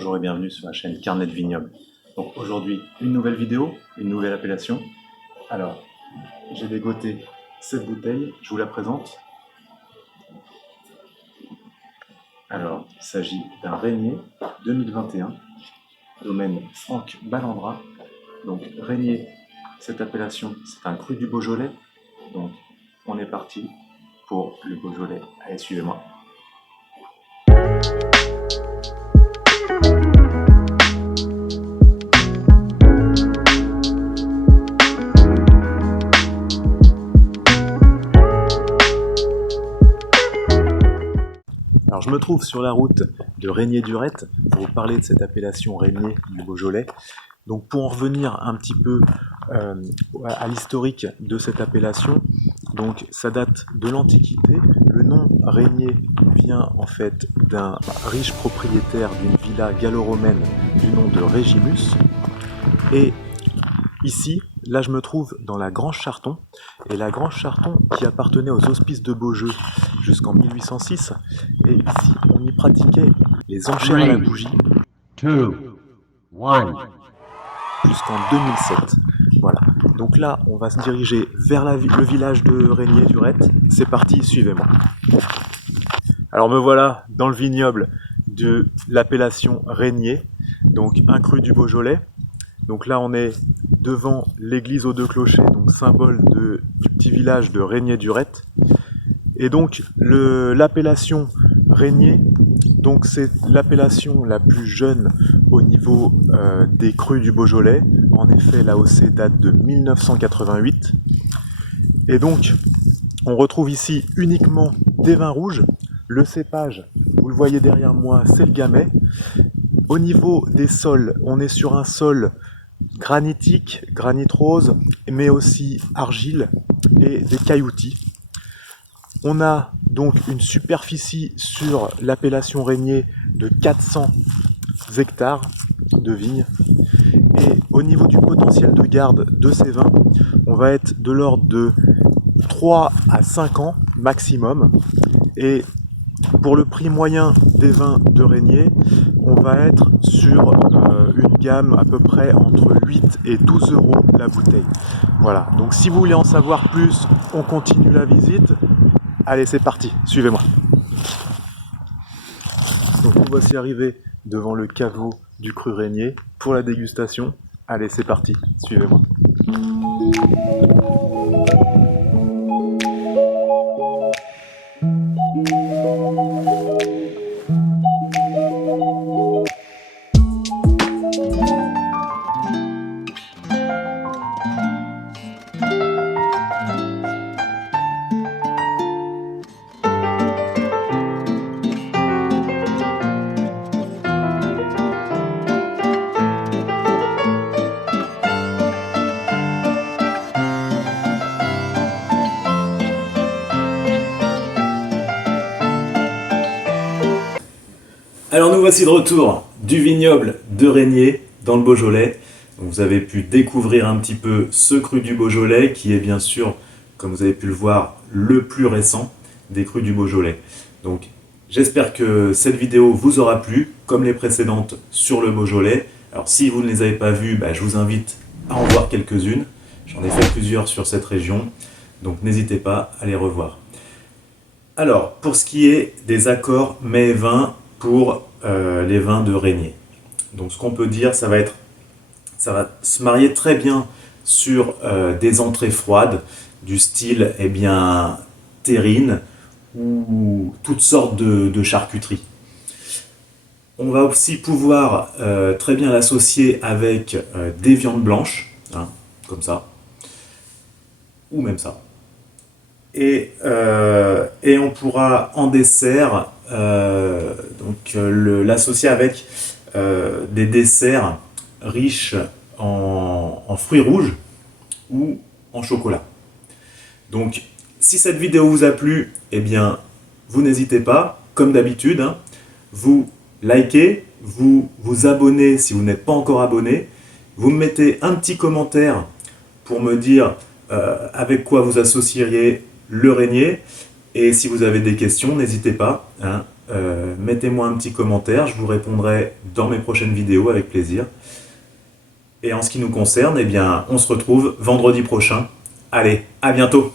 Bonjour et bienvenue sur la chaîne Carnet de Vignoble. Donc aujourd'hui, une nouvelle vidéo, une nouvelle appellation. Alors, j'ai dégoté cette bouteille, je vous la présente. Alors, il s'agit d'un Régnier 2021, domaine Franck Ballandra. Donc Régnier, cette appellation, c'est un cru du Beaujolais. Donc on est parti pour le Beaujolais. Allez, suivez-moi. Alors je me trouve sur la route de Régnier-Durette pour vous parler de cette appellation Régnier du Beaujolais. Donc pour en revenir un petit peu à l'historique de cette appellation, donc ça date de l'Antiquité. Le nom Régnier vient en fait d'un riche propriétaire d'une villa gallo-romaine du nom de Régimus. Et ici, là je me trouve dans la Grange Charton, et la Grange Charton qui appartenait aux hospices de Beaujeu jusqu'en 1806, et ici on y pratiquait les enchères à la bougie 2, 1. jusqu'en 2007. Voilà, donc là on va se diriger vers le village de Régnier-Durette. C'est parti, suivez-moi. Alors me voilà dans le vignoble de l'appellation Régnier, donc un cru du Beaujolais. Donc là on est devant l'église aux deux clochers, donc symbole du petit village de Régnier-Durette. Et donc l'appellation Régnier, donc c'est l'appellation la plus jeune au niveau des crus du Beaujolais. En effet, l'AOC date de 1988. Et donc on retrouve ici uniquement des vins rouges. Le cépage, vous le voyez derrière moi, c'est le gamay. Au niveau des sols, on est sur un sol granitique, granit rose, mais aussi argile et des cailloutis. On a donc une superficie sur l'appellation Régnier de 400 hectares de vignes. Et au niveau du potentiel de garde de ces vins, on va être de l'ordre de 3 à 5 ans maximum. Et pour le prix moyen des vins de Régnier, on va être sur une gamme à peu près entre 8 et 12 euros la bouteille. Voilà, donc si vous voulez en savoir plus, on continue la visite. Allez, c'est parti, suivez-moi. Donc nous voici arrivés devant le caveau du cru Régnier pour la dégustation. Allez, c'est parti, suivez-moi. Alors nous voici de retour du vignoble de Régnier dans le Beaujolais. Donc vous avez pu découvrir un petit peu ce cru du Beaujolais qui est bien sûr, comme vous avez pu le voir, le plus récent des crus du Beaujolais. Donc j'espère que cette vidéo vous aura plu, comme les précédentes sur le Beaujolais. Alors si vous ne les avez pas vues, je vous invite à en voir quelques-unes. J'en ai fait plusieurs sur cette région, donc n'hésitez pas à les revoir. Alors pour ce qui est des accords mets et vins, pour les vins de Régnier. Donc ce qu'on peut dire, ça va se marier très bien sur des entrées froides du style terrine ou toutes sortes de charcuteries. On va aussi pouvoir très bien l'associer avec des viandes blanches, comme ça, ou même ça. Et on pourra en dessert l'associer avec des desserts riches en fruits rouges ou en chocolat. Donc si cette vidéo vous a plu, vous n'hésitez pas, comme d'habitude, vous likez, vous abonnez si vous n'êtes pas encore abonné, vous me mettez un petit commentaire pour me dire avec quoi vous associeriez le Régnier. Et si vous avez des questions, n'hésitez pas, Mettez-moi un petit commentaire, je vous répondrai dans mes prochaines vidéos avec plaisir. Et en ce qui nous concerne, eh bien, on se retrouve vendredi prochain. Allez, à bientôt!